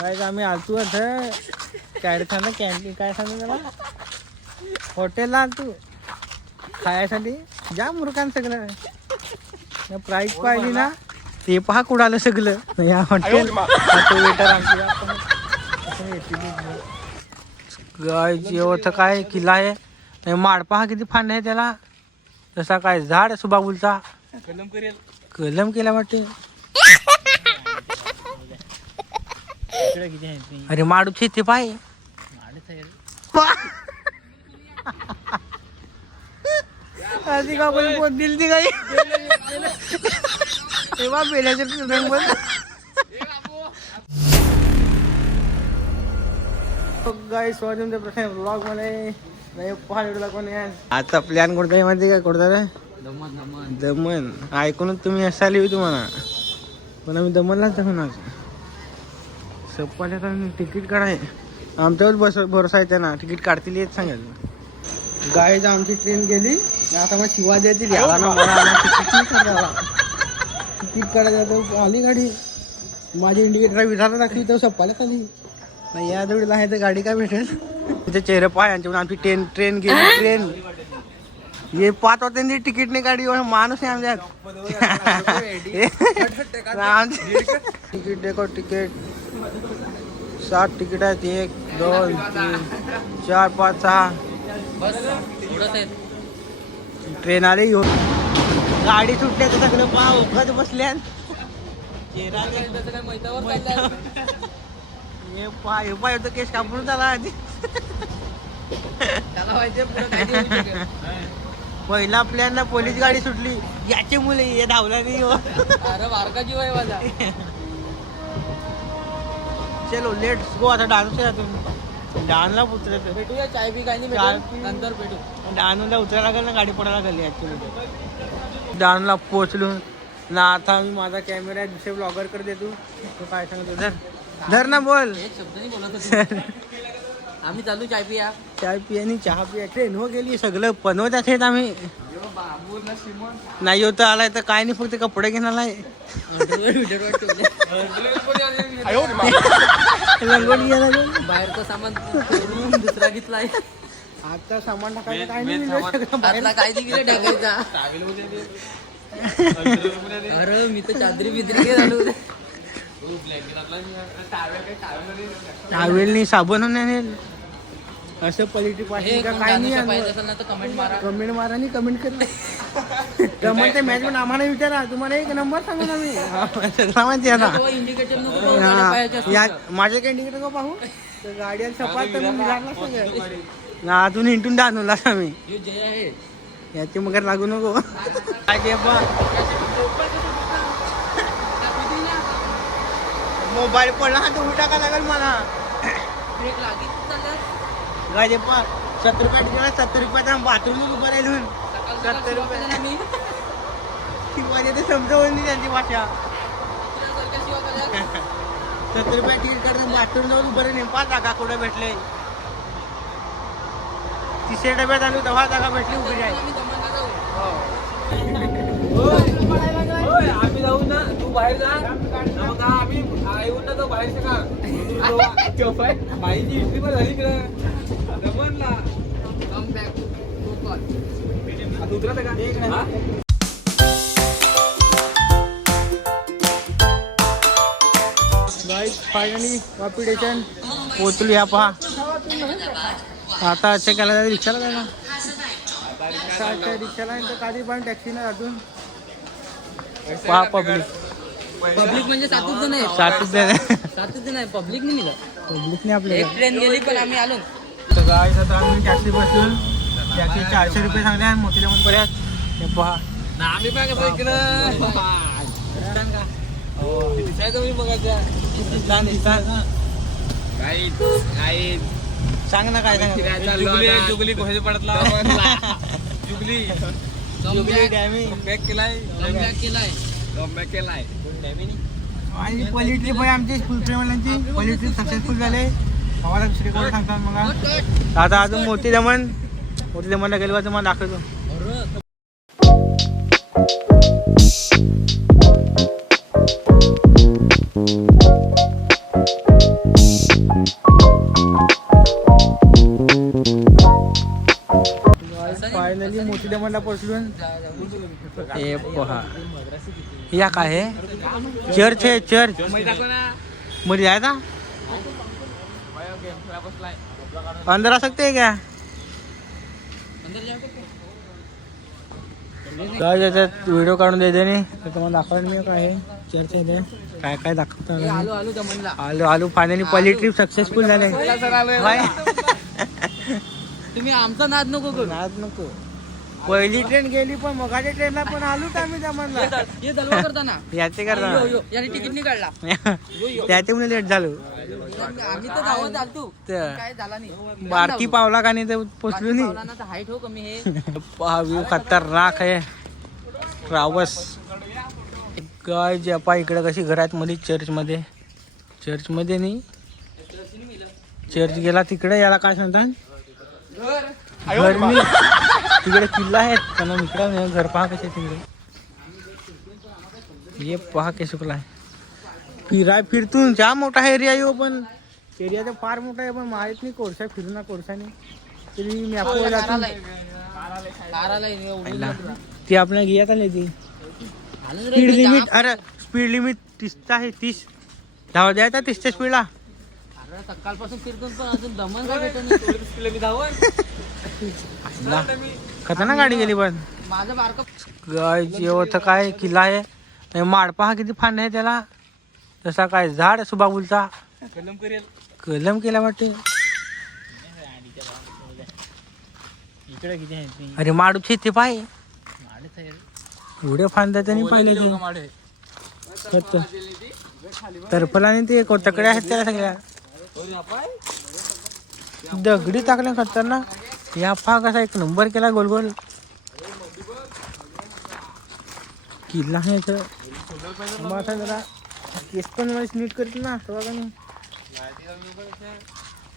Guys आम्ही आलतो असं काय सांग कॅन्टीन काय सांगू त्याला हॉटेलला आलतो खायसाठी जा मुरकान सगळं प्राईस पाहिली ना ते पहा कुडालं सगळं या हॉटेल वेटर जेवढं काय किल्ला आहे माड पहा किती फांड आहे त्याला तसा काय झाड सुबाबुलचा कलम केला वाटते अरे माडू ते पाय आधी का पण दिल ती काही तेव्हा पेल्याचे रंग गाई स्वागत प्रश्न ब्लॉग मध्ये नाही पहाड कोणी आता प्लॅन कोणता माहिती काय कोणता रे दमन ऐकूनच तुम्ही असाली होती तुम्हाला पण आम्ही दमनलाच दाखवून सप्पाच्या तिकीट काढाय आमच्यावर भरोसा आहे त्यांना तिकीट काढतील येत सांगेल गाईज आमची ट्रेन गेली आता मग शिवा देतील याला ना मला तिकीट काढायचं आली गाडी माझी इंडिकेटर विधाला दाखवी तर सप्पाला खाली या जोडीला आहे तर गाडी काय भेटेल तिथे चेहरे पाय यांच्याकडून आमची ट्रेन गेली ट्रेन हे 5 वाजता तिकीट नाही गाडी माणूस आहे आमच्यात तिकीट देखो तिकीट 7 तिकीट आहेत 1 2 3 4 5 6 ट्रेन आली घेऊन गाडी सुटल्या तर सगळं पा उखत बसल्या हे पाय होतं केस कापून झाला आधी पहिला प्लॅन पोलीस गाडी सुटली याची मुले हे धावला नाही अरे बारका जीव आहे माझा चलो लेट्स गो आता डान्स डानला उतरायचं भेटूया चाय बी काही नाही नंतर भेटू डानला उतरायला लागेल ना गाडी पडायला लागली ऍक्च्युली डानला पोहोचलो ना आता मी माझा कॅमेरा दुसरे ब्लॉगर कडे देतो तो काय सांगतो धर ना बोल एक शब्द नाही बोलत आम्ही चालू चाय पिया आणि चहा पिया ट्रेन हो गेली सगळं पनवत आहेत आम्ही नाही होतं आलाय तर काय नाही फक्त कपडे घेऊन आलाय लंगोट गेला बाहेरचं सामान दुसरा घेतलाय आता सामान टाकायचं काय नाही काय दिलं टाकायचा अरे मी तर चादरी बिदरी झालो टावेल नाही साबण नाही असं पॉलिटिक पाहिजे का काय नाही कमेंट मारा आणि कमेंट कर कमेंट ते मॅच पण आम्हाला विचारा तुम्हाला एक नंबर सांगू ना मी माहिती आहे ना माझे काही इंडिकेटर का पाहू तर गाडी सपाट तर मी अजून हिंटून दानवला मी याची मग लागू नको काय मोबाईल पडला हा तर उठा का लागेल मला गाजे पण 70 रुपये गेला 70 रुपयाचा बाथरूम उभं राहिलून 70 रुपये ते समजवून नाही त्यांची भाषा 70 रुपये तिकीट काढून बाथरूम जाऊन उभं राहिले 5 जागा कुठे भेटले 300 डब्यात आलो तेव्हा जागा भेटली उभी आहे आम्ही जाऊ ना तू बाहेर जा आम्ही येऊन ना तो बाहेर का बाईची एंट्री पण झाली दमनला कम बॅक टू कॉल आता उतरत का गाइस फायनली वापी स्टेशन पोहोचलो या पहा आता अच्छा केला रिक्षाला जायला रिक्षाला काधी पण टॅक्सीने अजून पहा पब्लिक म्हणजे 7 जण आहे पब्लिक नाही पब्लिक नाही आपल्या एक ट्रेन गेली पण आम्ही आलो तर गाईस आता आम्ही टॅक्सी बसून टॅक्सी 400 रुपये सांगले आणि मोठीला पण पर्यात हे पहा ना आम्ही काय कसं इकडं का हो दिसाय तुम्ही बघायचं काय सांग ना काय सांग जुगली कोहेज पडतला जुगली डॅमी बॅक केलाय आणि पहिली ट्रिप आहे आमची स्कूल फ्रेंडवाल्यांची पहिली ट्रिप सक्सेसफुल झाले आम्हाला दुसरीकडे सांगतात मला आता अजून मोठी दमनला गेलो तुम्हाला दाखवतो की मोठी दमनला पोचलून हे पहा या काय आहे चर्च आहे चर्च मध्ये जायचा अंदर आ सकते हैं क्या काय याच्यात व्हिडिओ काढून द्यायचे नाही तर तुम्हाला दाखवायला मी काय आहे चर्च आहे काय काय दाखवतो आलू फायनली पहिली ट्रिप सक्सेसफुल झाले तुम्ही आमचा नाद नको करू. नाद नको पहिली ट्रेन गेली पण मगाच्या ट्रेनला पण आलोच आम्ही दमनला हे दलवा करताना याचे करता याने तिकीट नाही काढला त्याच्यामुळे लेट झालो आम्ही तर धावत आलतो काय झाला नाही बारकी पावला का नाही तर पोचलो नाही पावलांना तर हाईट हो कमी हे व्ह्यू खतरनाक आहे रावस काय जपा इकडे कशी घरात मध्ये चर्च मध्ये नाही चर्च गेला तिकडे याला काय सांगतात घर मी तिकडे किल्ला आहे पण इकडे घर पहा कसे तिकडे ये पहा कसे सुकला आहे फिरतून जाम मोठा एरिया येऊ पण एरिया तर फार मोठा आहे पण माहित नाही कोळसा फिरू ना कोळसा नाही तरी मी आपण ती आपल्या घ्यायला नाही ती स्पीड लिमिट अरे स्पीड लिमिट 30 आहे 30 धाव द्यायचा 30च्या स्पीडला सकाळपासून फिरतो पण अजून दमन काय भेटत नाही खतरनाक गाडी गेली पण माझं बारक जेवढं काय किल्ला आहे माडपा हा किती फांड आहे त्याला तसा काय झाड सुबाबुलचा कलम केला वाटते अरे माडूचे ते पाय एवढे फांद्या त्यांनी पाहिले ते तरफलाने ते कोटकडे आहेत त्याला सगळ्या दगडी टाकल्या खतरनाक या पहा कसा एक नंबर केला गोल गोल किल्ला आहे तर जरा केस पण मला नीट करतील ना बघा नाही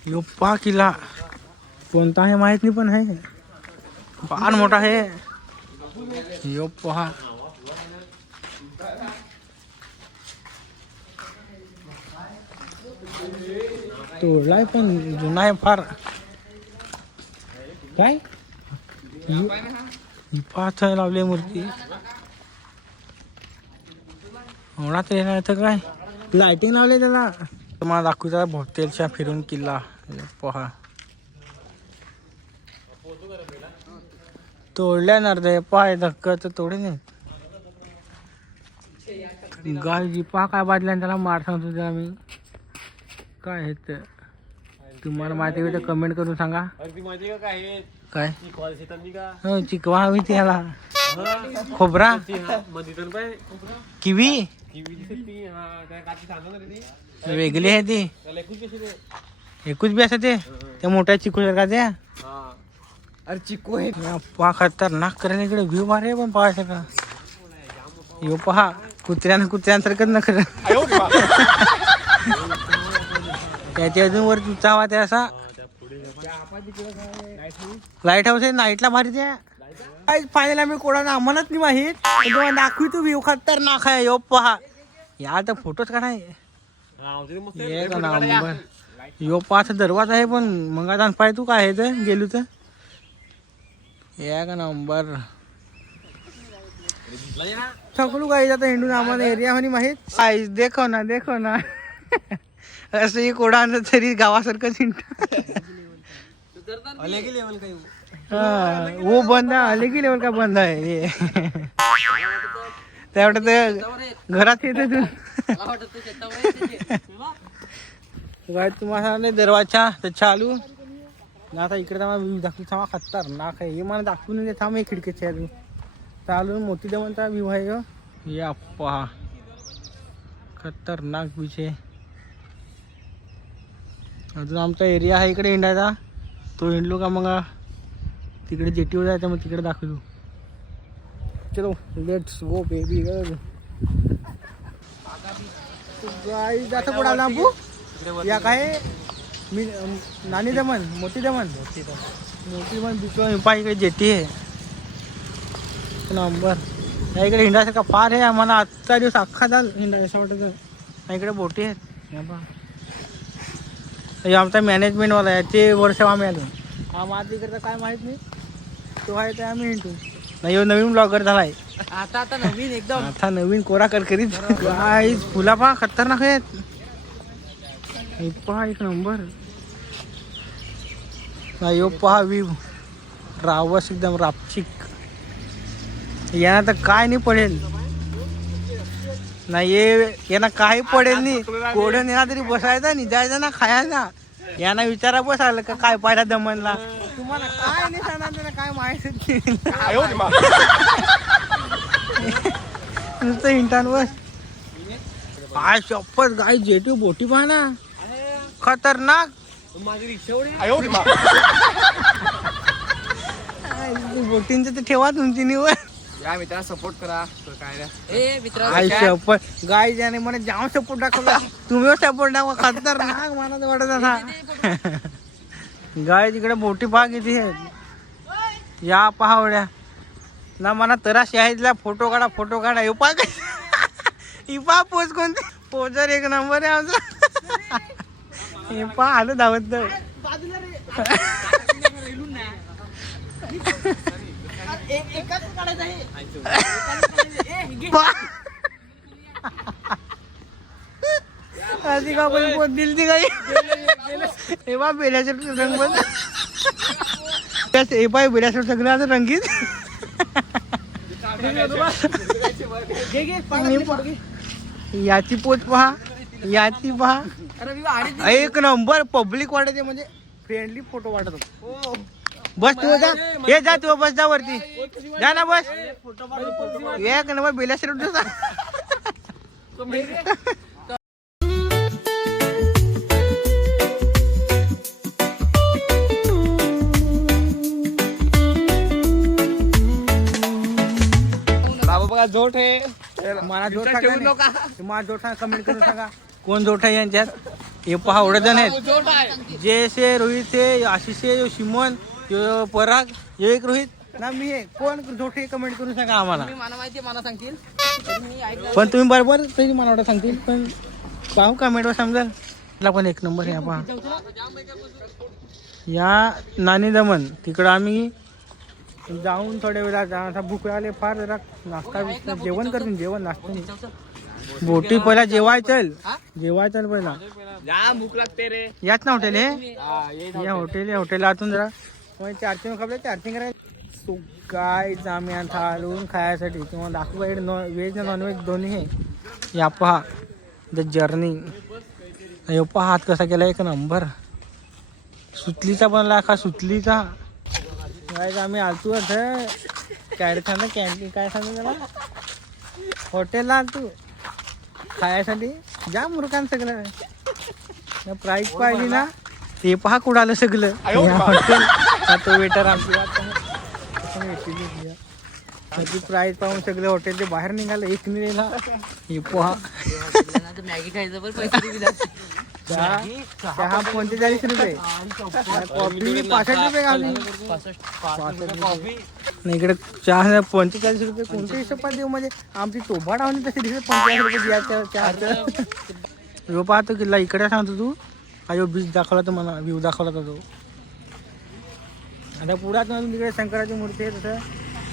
यो पहा किल्ला कोणता आहे माहित नाही पण आहे फार मोठा आहे यो पहा तोडलाय पण जुना आहे फार काय पाच लावले मूर्ती एवढा ते येणार तर काय लाइटिंग लावले त्याला तुम्हाला दाखवता भोवतेलच्या फिरून किल्ला पहा तोडल्याणार ते पाय धक्का तर तोडे नाही गाय जी पहा काय बाजल्या त्याला मार सांगतो त्याला मी काय आहे ते तुम्हाला माहिती आहे तर कमेंट करून सांगा काय हो चिकवा हवी त्याला खोबरा किवी वेगळी आहे ती एकूच बी असं ते मोठ्या चिकू का त्या अरे चिकू आहे पहा खतरनाक करायला इकडे व्ह्यू मार आहे पण पाहायचं का यो पहा कुत्र्यांसारखंच न खरं त्याच्या अजून वर चावा त्या असा लाईट हाऊस आहे नाईटला भारी त्या फायनल आम्ही कोणाला आम्हालाच नाही माहित दाखवी तू व्ह्यू खतरनाक आहे यो पहा या तर फोटोच काढाय यो पाच दरवाजा आहे पण मग पाय तू काय आहे ते गेलो तर एक नंबर सगळं काही जातं हिंडून आम्हाला एरिया म्हणे माहित आईस देखो ना असं कोडा आणलं तरी गावासारखंच हिंड वो बंद आहे अलग ही लेवल का बंद आहे त्यावेळेस ते घरात येते तू तुम्हाला दरवाजा तर चालू आता इकडे दाखवू थांबा खतरनाक आहे हे मला दाखवून दे थांब खिडकीच्या आहे चालू मोठी दमनचा व्ह्यू आहे या पहा खतरनाक विषय अजून आमचा एरिया आहे इकडे हिंडायचा तो हिंडलो का मग तिकडे जेटीवर जायचं मग तिकडे दाखवलो चलो लेट्स गो बेबी गाई जाता कुठं आला बाबू या काय मी नानी दमन मोठी दमन पहा इकडे जेटी आहे नंबर या इकडे हिंडायसारखा फार आहे आम्हाला आजचा दिवस अख्खा झाला हिंडायला असं वाटतं इकडे बोटी आहेत आमचा मॅनेजमेंटवाला आहे ते वर्ष आम्ही आलो हा माझं इकडचं काय माहीत नाही तो आहे ते आम्ही हिंटू नाही ह्यो नवीन ब्लॉगर झालाय आता नवीन एकदम. आता नवीन कोरा करकरीत गाईज फुला पहा खतरनाक आहेत हे पहा एक नंबर यो पहा व्ह्यू रावस एकदम रापचिक यांना तर काय नाही पडेल नाही यांना काही पडेल नाही कोडून येणार तरी बसायचा नाही जायचा ना खायचा यांना विचारा बस आलं का काय पाहिला दमनला तुम्हाला काय नाही सांगणार त्यांना काय माहिती नुसतं हिंटान बस काय शपथ गाय जेटी बोटी पहा ना खतरनाक माझी रिक्षा बोटींचं तर ठेवा तुमची निवड या मित्राला सपोर्ट करा काय ए मित्रा काय शपथ गाय ज्याने मला जाम सपोर्ट दाखवला तुम्ही सपोर्ट दाखवा खतरनाक मला तर वाटत असा गाय तिकडे बोटी पहा किती आहेत या पहावड्या ना मला तराशी आहे फोटो काढा हे पहा ही पहा पोच कोणती पोचर एक नंबर आहे आमचा हे पहा आलं धावत आधी का पण पोत दिली ती काही हे बा बेल्याचे रंग बंद हे पाय बेल्याचे सगळं आता रंगीत याची पोच पहा याची पहा एक नंबर पब्लिक वाटते म्हणजे फ्रेंडली फोटो वाटत होतो बस तू जा हे जा तू बस जा वरती जा ना बस एक नंबर बेल्याचे बघा जोठ आहे मला जोठ मला जोठ कमेंट करून सांगा कोण जोठ आहे यांच्यात हे पहा एवढे जण आहेत जयसे रोहित आहे आशिष आहे शिमन पराग एक रोहित ना मी आहे कोण जोठ आहे कमेंट करून सांगा आम्हाला मला माहिती मला सांगतील पण तुम्ही बरोबर तरी मला एवढं सांगतील पण पाहू कमेंटवर समजाल मला पण एक नंबर आहे पहा या नानी दमन तिकडं आम्ही जाऊन थोड्या वेळात आता भूक आले फार जरा नाश्ता जेवण करतील जेवण नाश्ता बोटी पहिला जेवायचल पहिला जाम भूक लागते रे याच ना हॉटेल हे या हॉटेल आतून जरा चार्जिंग खपले चार्जिंग करायचं सो काय आम्ही आता आलून खायसाठी किंवा दाखवा इकडे व्हेज ना नॉनव्हेज दोन्ही आहे या पहा द जर्नी यो पहा हात कसा केला एक नंबर सुतलीचा बनला का सुतलीचा काय आम्ही आलतो काय रे सांग कॅन्टीन काय सांग त्याला हॉटेलला आलतो खायसाठी जा मुरकान सगळं प्राईस पाहिली ना ते पहा कुडालं सगळं हॉटेल तो वेटर आमची प्राईस पाहून सगळे हॉटेलचे बाहेर निघालं एक निघाला हे पहा मॅगी खायचं पण पैसे चहा 45 रुपये कॉफी 65 रुपये घालून नाही इकडे चहा 45 रुपये कोणत्या हिशोबात देऊ म्हणजे आमची टोभा डावली तशी दिसत 45 रुपये द्यायचं चहाचं जो पाहतो किल्ला इकडे सांगतो तू अयो बीच दाखवला तर मला व्ह्यू दाखवला तर तो आता पुढात तिकडे शंकराची मूर्ती आहे तसं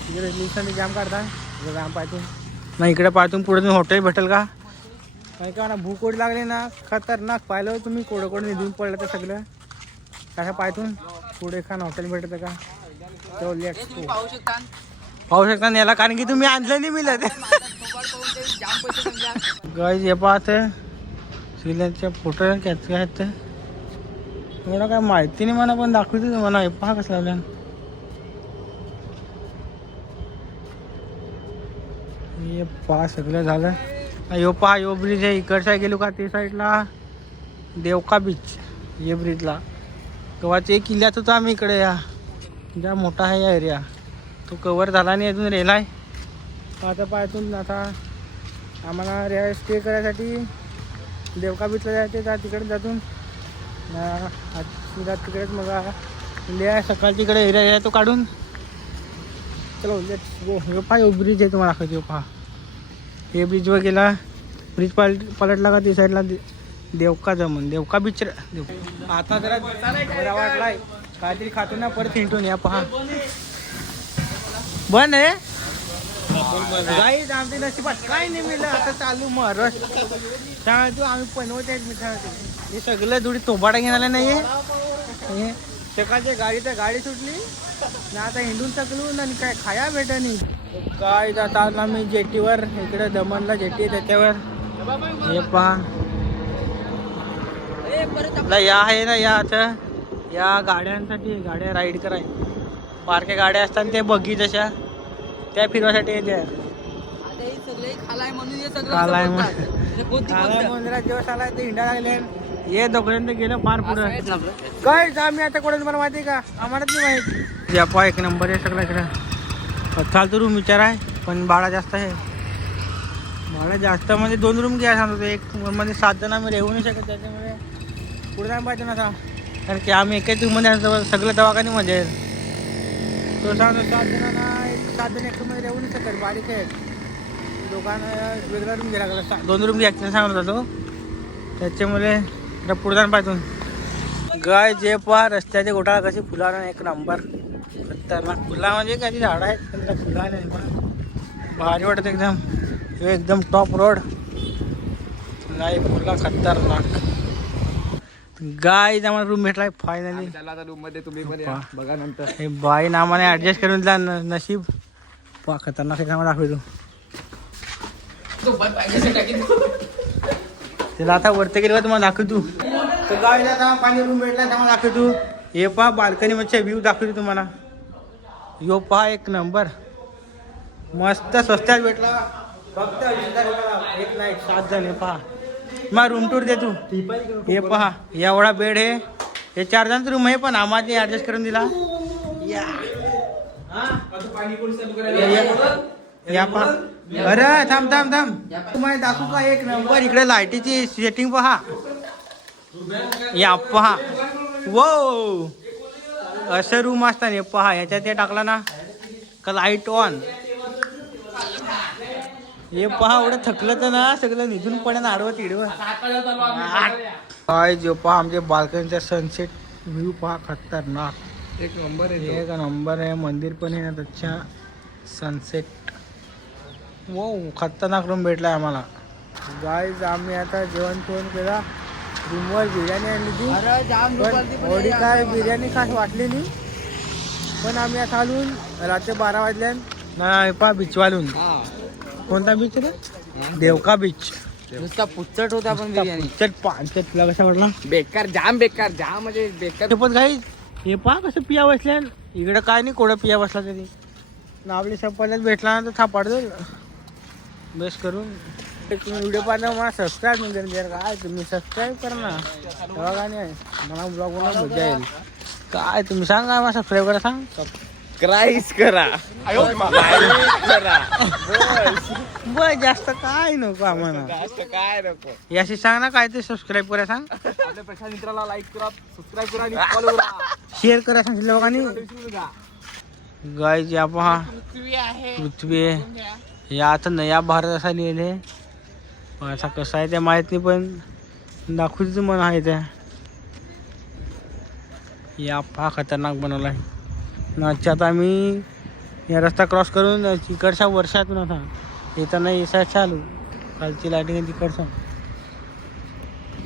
तिकडे लिस्टमध्ये जाम काढता जाम पाहतून नाही इकडे पाहतून पुढे हॉटेल भेटेल का काय का ना भूकोड लागले ना खतरनाक पाहिलं तुम्ही कोडकोड निघून पडलं तर सगळं कशा पाहतून पुढे खान हॉटेल भेटतं का तो लेट पाहू शकता याला कारण की तुम्ही आणलं नाही मिळत गाईज हे पाहत श्रीलंकच्या फोटो कॅच आहेत एवढं काय माहिती नाही मला पण दाखवते तुम्हाला हे पहा कसं लावलं हे पहा सगळं झालं यो पहा यो ब्रिज आहे इकडचा गेलो का ते साईडला देवका बीच ये ब्रिजला कवाच एक किल्ल्यात होता आम्ही इकडे या ज्या मोठा आहे या एरिया तो कवर झाला नाही अजून रेलाय आता पायतून आता आम्हाला स्टे करायसाठी देवका बीचला जायचे तर तिकडे जातून तिकडेच मग लिहा सकाळची इकडे एरिया आहे तो काढून चलो लेट्स गो यो पहा यो ब्रिज आहे तुम्हाला दाखवतो पहा हे ब्रिजवर गेला ब्रिज पलटला का ती साईडला देवका जमून देवका बीच आता जरा बरा वाटलाय काहीतरी खातो ना परत हिंटून या पहा बंद आहे गाईज आमच्या नशिबात काय नाही मिळलं आता चालू मग रस सांगतो आम्ही बनवत आहेत मिठावरती हे सगळं थोडी तोबाडा घेणारा नाहीये सकाळच्या गाडी गाडी सुटली ना आता हिंडून थकलून आणि काय खाया भेट नाही काय आता आलो आम्ही जेटीवर इकडे दमनला जेटी आहे त्याच्यावर हे पहा या आहे ना या आता या गाड्यांसाठी गाड्या राईड कराय पार्के गाड्या असतात ते बग्गी तशा त्या फिरवासाठी येते मंदिरात दिवस आलाय ते हिंडा लागले ये दोघांपर्यंत गेलं फार पुढं काय आम्ही आता कोणाच मला माहिती का आम्हालाच नाही माहिती जपा एक नंबर आहे सगळं इकडं चालतो रूम विचार आहे पण भाडा जास्त आहे भाडा जास्त म्हणजे 2 रूम घ्या सांगतो एक मध्ये 7 जण आम्ही राहू नाही शकत त्याच्यामुळे पुढे जायला पाहिजे ना आता कारण की आम्ही एकाच रूममध्ये सगळं दवाखान्यामध्ये तो सांगतो 7 जणांना 7 जण एक रूममध्ये राहू नाही शकत बारीक आहे दोघांना वेगळा रूम घ्यायला लागला 2 रूम घ्यायचं सांगत होतो त्याच्यामुळे पुढे जाऊन पाहिजे गाय जे पहा रस्त्याचे घोटाळा कशी फुलाला एक नंबर खतरनाक फुला म्हणजे काही झाडं आहेत पण त्या फुला नाही भारी वाटत एकदम टॉप रोड नाही फुला खतरनाक गाय आम्हाला रूम भेटलाय फायनली रूम मध्ये तुम्ही पण या. बघा नंतर हे बाई नामाने ऍडजस्ट करून दिला नशीब पहा खतरनाक आहे आम्हाला दाखवतो त्याला आता वरती गेली तुम्हाला दाखवतो तर गायला आता पाणी रूम भेटला तुम्हाला दाखवतो हे पहा बाल्कनी मध्ये व्ह्यू दाखवतो तुम्हाला यो पहा एक नंबर मस्त स्वस्तात भेटला फक्त 20,000 रुपयाला एक नाईट 7 जण हे पहा मग रूम टूर दे तू हे पहा एवढा बेड आहे हे 4 जणांचा रूम आहे पण आम्हाला ऍडजस्ट करून दिला या पहा अरे थांब थांब थांब तुम्हाला दाखवू का एक नंबर इकडे लाईटीची सेटिंग पहा या पहा वो असं रूम असतात हे पहा याच्यात ते टाकला ना का लाईट ऑन हे पहा एवढं थकलं तर ना सगळं निघून पडे ना आडवं तिडवं काय जो पहा आमच्या बाल्कनीचा सनसेट व्ह्यू पहा खतरनाक एक नंबर आहे एक नंबर आहे मंदिर पण आहे ना त्याच्या सनसेट वो खतरनाक रूम भेटला आम्हाला गाईज आम्ही आता जेवण केला रूमवर बिर्याणी आणली ती एवढी काय बिर्याणी खास वाटली नाही पण आम्ही आता आलून रात्री 12 वाजल्या ना पहा बीचवालून कोणता बीच रे देवका बीच नुसता पुच्चट होता पण बिर्याणी पुच्चट पांचट तुला कसा वाटला बेकार जाम म्हणजे बेकार पण गाईज हे पहा कसं पिया बसल्या इकडं काय नाही कोडं पिया बसला तरी नावली सपल्यात भेटला ना तर थापाड जाईल बेस्ट करून तुम्ही व्हिडिओ पाहिला मला सबस्क्राईब नाही करेल काय तुम्ही सबस्क्राईब करा ना तेव्हा काय नाही मला ब्लॉग मला मजा येईल काय तुम्ही सांगा मला सबस्क्राईब करा सांग क्राईस करा बस जास्त काय नको आम्हाला काय नको याशी सांग ना काय ते सबस्क्राईब करा सांग आपल्या प्रशांत मित्राला लाईक करा सबस्क्राईब करा आणि फॉलो करा शेअर करा सांगितलं लोकांनी गाईज या पहा पृथ्वी आहे या आता नया भारत असा लिहिले असा कसा आहे ते माहीत नाही पण दाखवूच मन आहे त्या या पहा खतरनाक बनवला आहे अच्छा आता आम्ही या रस्ता क्रॉस करून तिकडच्या वर्षातून आता येताना येसा चालू कालची लाईटिंग तिकडचा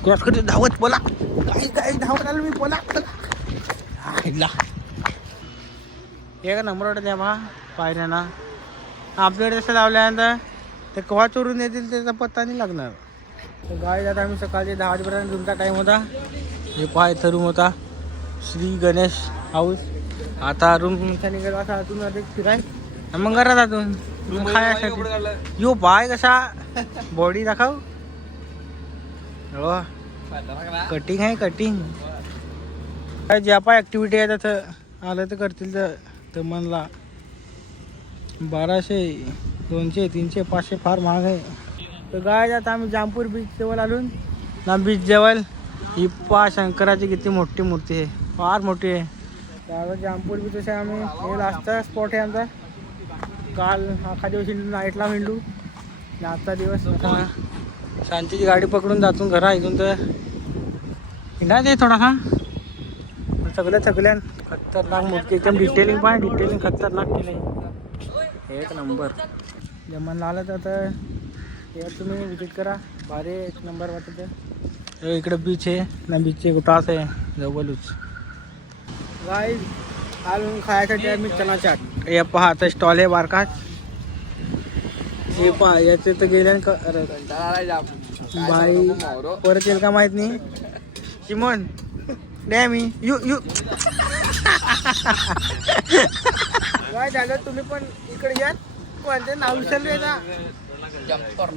क्रॉस करते धावत बोला काय धावत आलो मी बोला एक नंबर वाटत द्या बा पायऱ्यांना आपल्याकडे जसं लावल्यानंतर ते केव्हा चोरून येतील त्याचा पत्ता नाही लागणार तर गाडी आता आम्ही सकाळचे 10 वाजेपर्यंत रूमचा टाईम होता हे पहा इथं रूम होता श्री गणेश हाऊस आता रूमचा निघाला असा अजून अधिक फिराय मग घरात अजून खायसाठी यो पाय कसा बॉडी दाखव हो कटिंग आहे कटिंग काय ज्या पाय ॲक्टिव्हिटी आहे तसं आलं तर करतील तर मनला 1200 200 300 500 फार महाग आहे तर गाय आता आम्ही जामपूर बीच जवळ आलून ना बीच जवळ ही पा शंकराची किती मोठी मूर्ती आहे फार मोठी आहे तर जामपूर बीच असे आम्ही हे लास्टचा स्पॉट आहे आमचा काल अख्खा दिवस नाईटला हिंडू आजचा दिवस आता शांतीची गाडी पकडून जातून घरा इथून तर हिंडायचं आहे थोडासा सगळं थकल्यान खतरनाक मूर्ती एकदम डिटेलिंग पण डिटेलिंग खतरनाक केलं आहे एक नंबर जमन आलं तर आता या तुम्ही विजिट करा. भारी एक नंबर वाटत आहे. इकडे बीच आहे ना, बीचचे तास आहे जवळच. गाईज आलून खायसाठी आम्ही चना चाट. हे पहा आता स्टॉल आहे बारकाच. हे पहा याचे तर गेले बाई परत येईल का माहित नाही. चिमन डॅमी यू यू काय झालं तुम्ही पण इकडे या. कोणते नाव विसरले ना.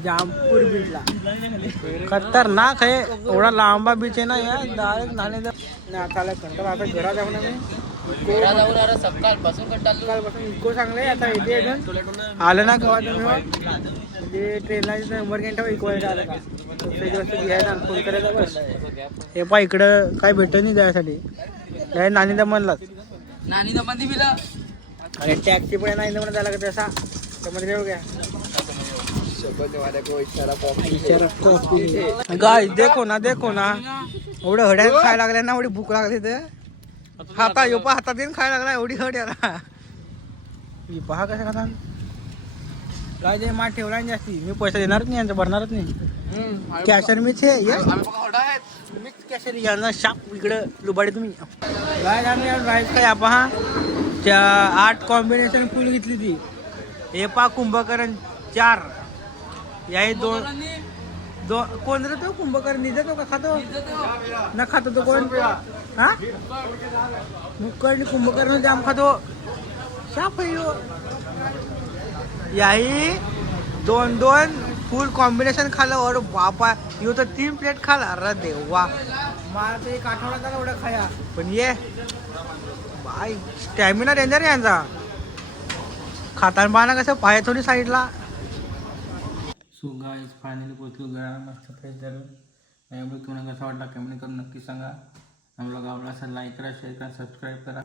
जामपूर बीचला खतरनाक आहे. एवढा लांबा बीच आहे ना. या डायरेक्ट नाले कंटाळा. आता घरा जाऊ ना मी सकाळपासून सकाळपासून इतकं चांगलं आहे. आता येते अजून आलं ना केव्हा तुम्ही म्हणजे ट्रेनला नंबर घेऊन ठेवा. इको आलं का दुसऱ्या दिवस घ्यायला फोन करायचा बस. हे पहा इकडं काय भेटत नाही जायसाठी. काय नानी दमनलाच नानी दमन दिला आणि टॅक्सी पण नाही दमन झाला का तसा त्यामध्ये देऊ घ्या. गाय देखो ना एवढं हड्यात खायला लागल्या ना. एवढी भूक लागली तर हाता यो पहा हातात येऊन खायला लागला. एवढी हड्याला मी पहा कसं खाता काय ते माठ ठेवला नाही जास्ती. मी पैसा देणारच नाही यांचं भरणारच नाही. कॅशर मीच आहे मीच कॅशर यांना शाप इकडं लुबाडे तुम्ही काय आम्ही राईस काय पहा त्या 8 कॉम्बिनेशन फुल घेतली ती. हे पहा कुंभकर्ण 4 याही दोन कोण रे तो कुंभकर्ण निघतो का खातो ना खातो तो कोण हा मुकर्णी कुंभकर्ण जाम खातो. शाप याही 2 फुल कॉम्बिनेशन खाल्लं. और बापा यो तर 3 प्लेट खाला. अरे देवा मला तर 1 आठवडा झाला एवढा खाया. पण ये बाय स्टॅमिना डेंजर आहे यांचा. खाताना पाहना कसं पाय थोडी साईडला. सो गाईज फायनली पोचलो घरा. मस्त फ्रेश झालो. यामुळे तुम्हाला कसा वाटला कमेंट करून नक्की सांगा. आम्हाला आवडला असेल लाईक करा, शेअर करा, सबस्क्राईब करा.